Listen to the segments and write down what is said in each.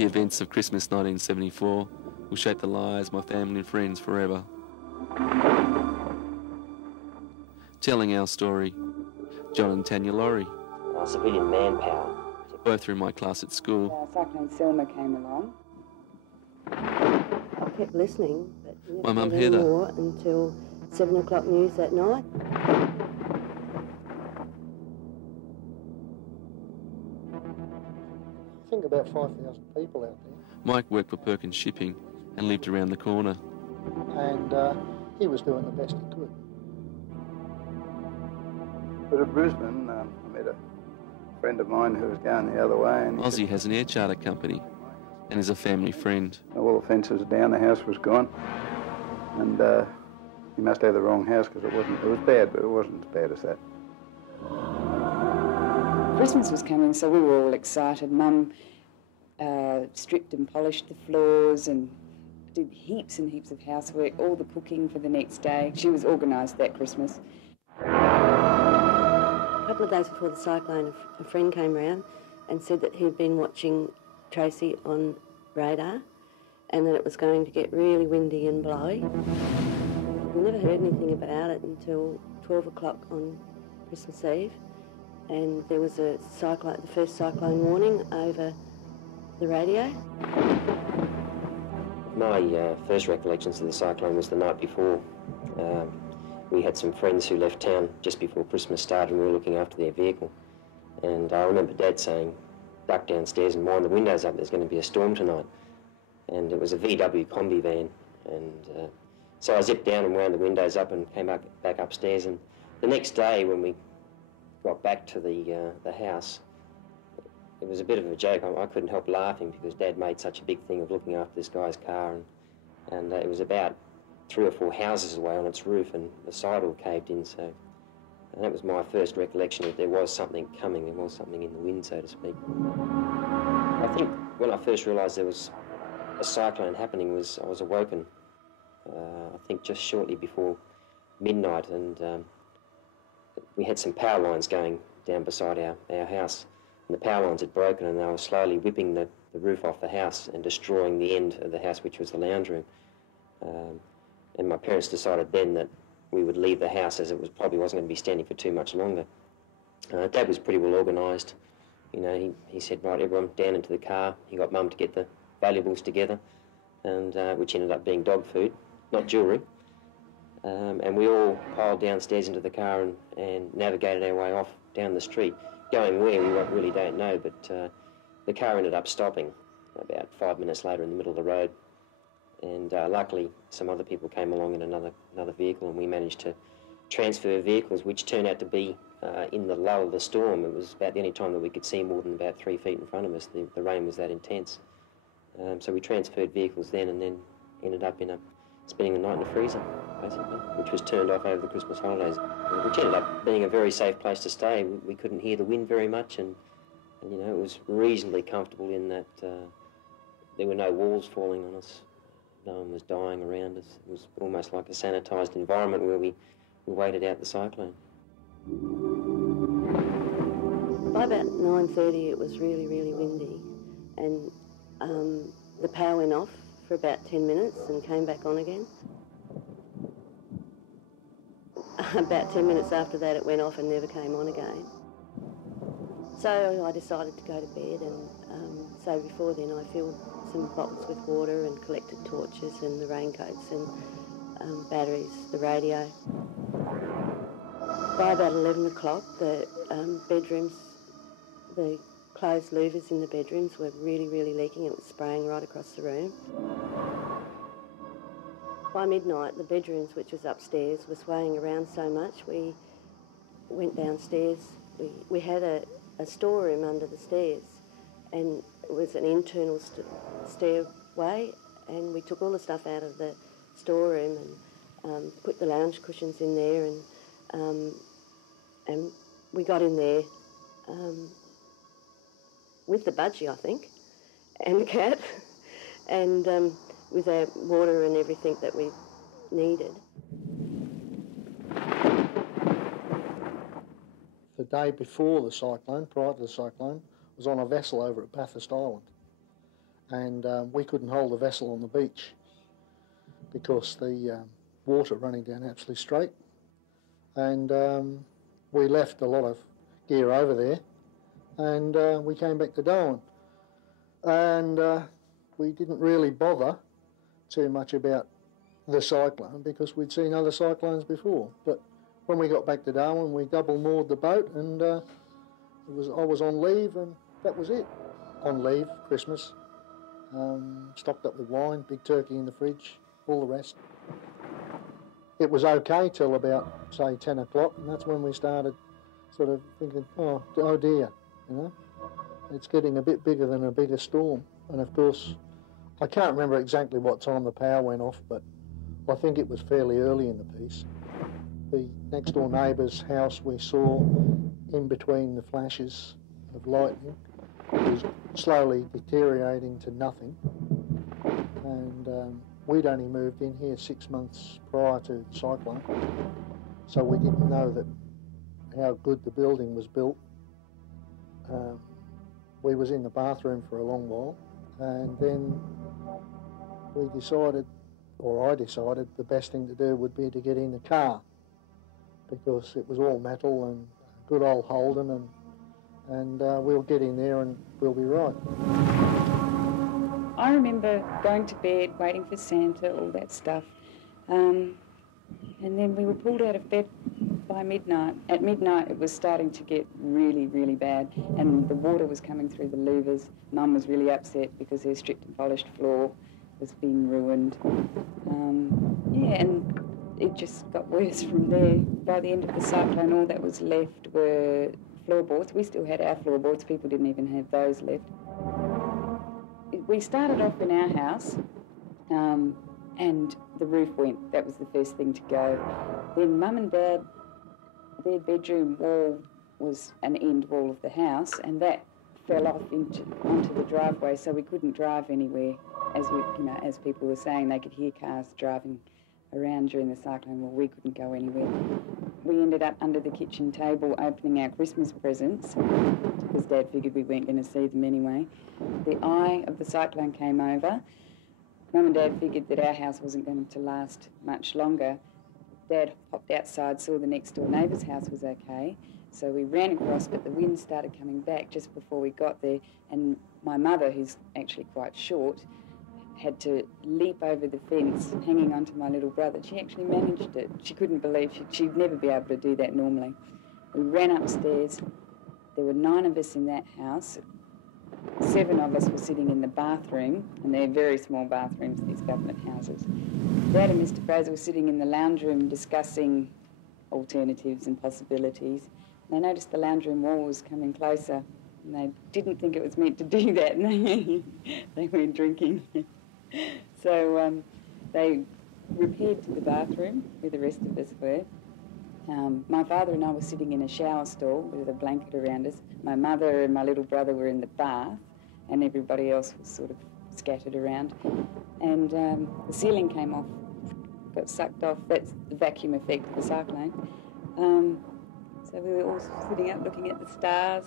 The events of Christmas 1974 will shape the lives of my family and friends forever. Telling our story, John and Tanya Laurie. Civilian manpower. Both through my class at school. Cyclone Selma came along. I kept listening, but My mum never Heather. more until 7 o'clock news that night. I think about 5,000 people out there. Mike worked for Perkins Shipping and lived around the corner. And he was doing the best he could. But at Brisbane, I met a friend of mine who was going the other way. And Ozzy has an air charter company and is a family friend. all the fences down, the house was gone. And he must have the wrong house because it was bad, but it wasn't as bad as that. Christmas was coming, so we were all excited. Mum stripped and polished the floors and did heaps and heaps of housework, all the cooking for the next day. She was organised that Christmas. A couple of days before the cyclone, a friend came round and said that he'd been watching Tracy on radar and that it was going to get really windy and blowy. We never heard anything about it until 12 o'clock on Christmas Eve, and there was a cyclone, the first cyclone warning over the radio. My first recollections of the cyclone was the night before. We had some friends who left town just before Christmas started and we were looking after their vehicle. And I remember Dad saying, duck downstairs and wind the windows up, there's going to be a storm tonight. And it was a VW combi van. And so I zipped down and wound the windows up and came back upstairs. And the next day when we got back to the house, it was a bit of a joke. I couldn't help laughing because Dad made such a big thing of looking after this guy's car. And it was about 3 or 4 houses away on its roof and the side all caved in. So and that was my first recollection that there was something coming, there was something in the wind, so to speak. I think when I first realised there was a cyclone happening I was awoken, I think just shortly before midnight, and we had some power lines going down beside our house, and the power lines had broken and they were slowly whipping the roof off the house and destroying the end of the house, which was the lounge room. And my parents decided then that we would leave the house as it probably wasn't going to be standing for too much longer. Dad was pretty well organised. You know, he said, right, everyone down into the car. He got Mum to get the valuables together, and which ended up being dog food, not jewellery. And we all piled downstairs into the car and navigated our way off down the street. Going where, we really don't know, but the car ended up stopping about 5 minutes later in the middle of the road. And luckily, some other people came along in another vehicle, and we managed to transfer vehicles, which turned out to be in the lull of the storm. It was about the only time that we could see more than about 3 feet in front of us. The rain was that intense. So we transferred vehicles then, and then ended up spending the night in a freezer, basically, which was turned off over the Christmas holidays, which ended up being a very safe place to stay. We couldn't hear the wind very much, and you know, it was reasonably comfortable in that there were no walls falling on us. No one was dying around us. It was almost like a sanitised environment where we waited out the cyclone. By about 9:30 it was really, really windy, and the power went off for about 10 minutes and came back on again. About 10 minutes after that it went off and never came on again. So I decided to go to bed, and so before then I filled some bottles with water and collected torches and the raincoats and batteries, the radio. By about 11 o'clock, the bedrooms, the closed louvers in the bedrooms were really, really leaking. It was spraying right across the room. By midnight, the bedrooms, which was upstairs, were swaying around so much, we went downstairs. We had a storeroom under the stairs, and it was an internal stairway, and we took all the stuff out of the storeroom and put the lounge cushions in there, and we got in there with the budgie, I think, and the cat, and with our water and everything that we needed. The day before the cyclone, prior to the cyclone, was on a vessel over at Bathurst Island. and we couldn't hold the vessel on the beach because the water running down absolutely straight. And we left a lot of gear over there, and we came back to Darwin. And we didn't really bother too much about the cyclone because we'd seen other cyclones before. But when we got back to Darwin, we double moored the boat, and I was on leave, and that was it. On leave, Christmas, stocked up with wine, big turkey in the fridge, all the rest. It was okay till about, say, 10 o'clock, and that's when we started sort of thinking, oh dear, you know, it's getting a bit bigger than a bigger storm. And of course, I can't remember exactly what time the power went off, but I think it was fairly early in the piece. The next door neighbour's house we saw in between the flashes of lightning was slowly deteriorating to nothing. And we'd only moved in here 6 months prior to the cyclone, so we didn't know that how good the building was built. We was in the bathroom for a long while, and then we decided, or I decided, the best thing to do would be to get in the car, because it was all metal and good old Holden, and we'll get in there and we'll be right. I remember going to bed, waiting for Santa, all that stuff, and then we were pulled out of bed by midnight. At midnight it was starting to get really, really bad, and the water was coming through the louvers. Mum was really upset because her stripped and polished floor was being ruined. And it just got worse from there. By the end of the cyclone, all that was left were floorboards. We still had our floorboards, people didn't even have those left. We started off in our house, and the roof went. That was the first thing to go. Then Mum and Dad, their bedroom wall was an end wall of the house, and that fell off onto the driveway, so we couldn't drive anywhere. As people were saying, they could hear cars driving around during the cyclone. Well, we couldn't go anywhere. We ended up under the kitchen table opening our Christmas presents because Dad figured we weren't going to see them anyway. The eye of the cyclone came over. Mum and Dad figured that our house wasn't going to last much longer. Dad popped outside, saw the next door neighbour's house was okay, so we ran across, but the wind started coming back just before we got there, and my mother, who's actually quite short, had to leap over the fence, hanging onto my little brother. She actually managed it. She couldn't believe she'd never be able to do that normally. We ran upstairs. There were 9 of us in that house. 7 of us were sitting in the bathroom, and they're very small bathrooms, these government houses. Dad and Mr. Fraser were sitting in the lounge room discussing alternatives and possibilities. They noticed the lounge room wall was coming closer, and they didn't think it was meant to do that, and they weren't drinking. So they repaired to the bathroom where the rest of us were. My father and I were sitting in a shower stall with a blanket around us. My mother and my little brother were in the bath, and everybody else was sort of scattered around. And the ceiling came off, got sucked off. That's the vacuum effect of the cyclone. So we were all sitting up looking at the stars.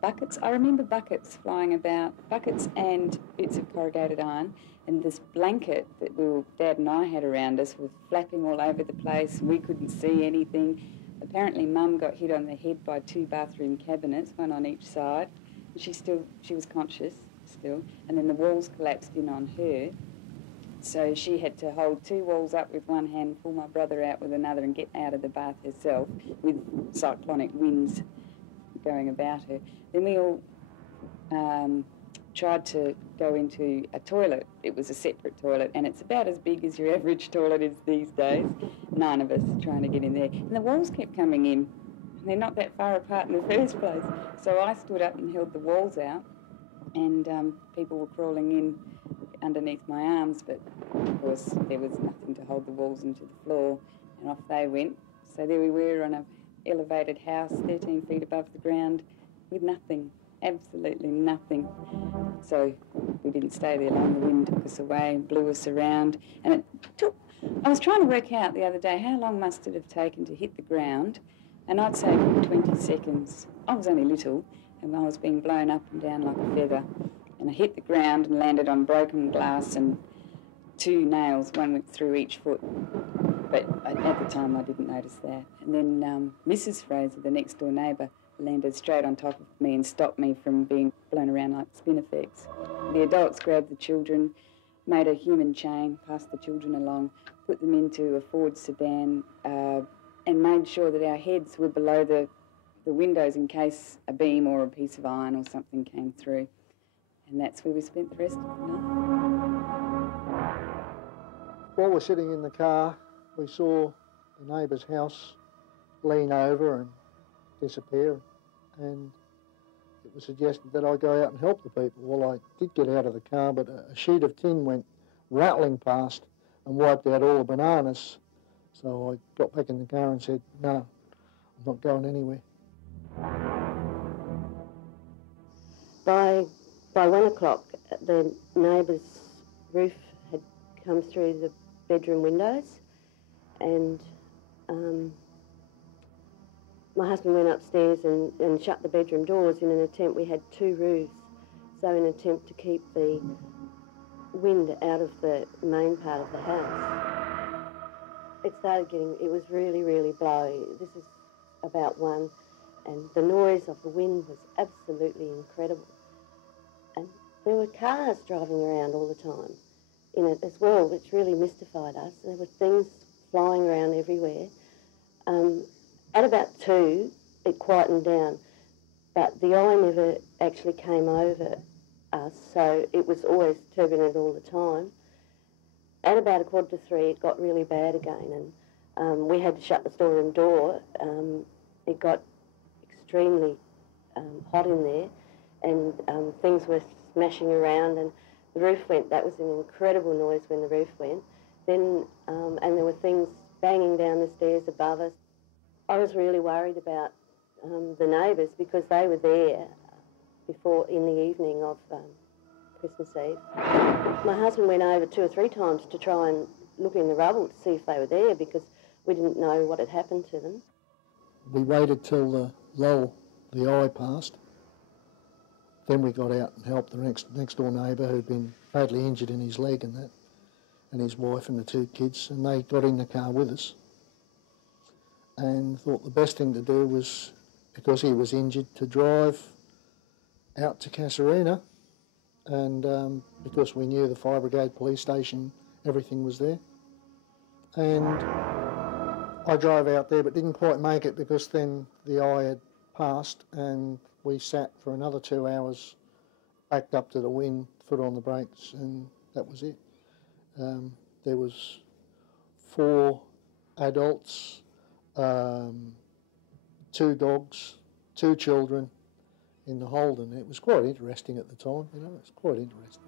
Buckets, I remember buckets flying about, buckets and bits of corrugated iron, and this blanket that Dad and I had around us was flapping all over the place. We couldn't see anything. Apparently Mum got hit on the head by 2 bathroom cabinets, one on each side. She was conscious still, and then the walls collapsed in on her. So she had to hold 2 walls up with one hand, pull my brother out with another, and get out of the bath herself with cyclonic winds going about her. Then we all tried to go into a toilet. It was a separate toilet, and it's about as big as your average toilet is these days. 9 of us trying to get in there. And the walls kept coming in, and they're not that far apart in the first place. So I stood up and held the walls out, and people were crawling in underneath my arms, but of course there was nothing to hold the walls into the floor, and off they went. So there we were on an elevated house, 13 feet above the ground, with nothing, absolutely nothing. So we didn't stay there long. The wind took us away, blew us around, and it took, I was trying to work out the other day how long must it have taken to hit the ground, and I'd say 20 seconds. I was only little, and I was being blown up and down like a feather. and I hit the ground and landed on broken glass and 2 nails, one went through each foot. But at the time I didn't notice that. And then Mrs. Fraser, the next door neighbour, landed straight on top of me and stopped me from being blown around like spin effects. The adults grabbed the children, made a human chain, passed the children along, put them into a Ford sedan, and made sure that our heads were below the windows in case a beam or a piece of iron or something came through. And that's where we spent the rest of the night. While we're sitting in the car, we saw the neighbour's house lean over and disappear, and it was suggested that I go out and help the people. Well, I did get out of the car, but a sheet of tin went rattling past and wiped out all the bananas. So I got back in the car and said, no, I'm not going anywhere. By 1 o'clock, the neighbour's roof had come through the bedroom windows, and my husband went upstairs and shut the bedroom doors in an attempt. We had 2 roofs, so in an attempt to keep the wind out of the main part of the house. It was really, really blowy. This is about 1, and the noise of the wind was absolutely incredible. And there were cars driving around all the time in it as well, which really mystified us. There were things flying around everywhere. At about 2, it quietened down, but the eye never actually came over us, so it was always turbulent all the time. At about 2:45, it got really bad again, and we had to shut the storeroom door. It got extremely hot in there, and things were smashing around, and the roof went. That was an incredible noise when the roof went. Then, and there were things banging down the stairs above us. I was really worried about the neighbours because they were there in the evening of Christmas Eve. My husband went over 2 or 3 times to try and look in the rubble to see if they were there because we didn't know what had happened to them. We waited till the lull, the eye passed. Then we got out and helped the next door neighbour who'd been badly injured in his leg and that, and his wife and the 2 kids, and they got in the car with us and thought the best thing to do was, because he was injured, to drive out to Casuarina, and because we knew the Fire Brigade police station, everything was there. And I drove out there but didn't quite make it because then the eye had passed and we sat for another 2 hours backed up to the wind, foot on the brakes, and that was it. There was 4 adults, 2 dogs, 2 children in the Holden. It was quite interesting at the time, you know, it was quite interesting.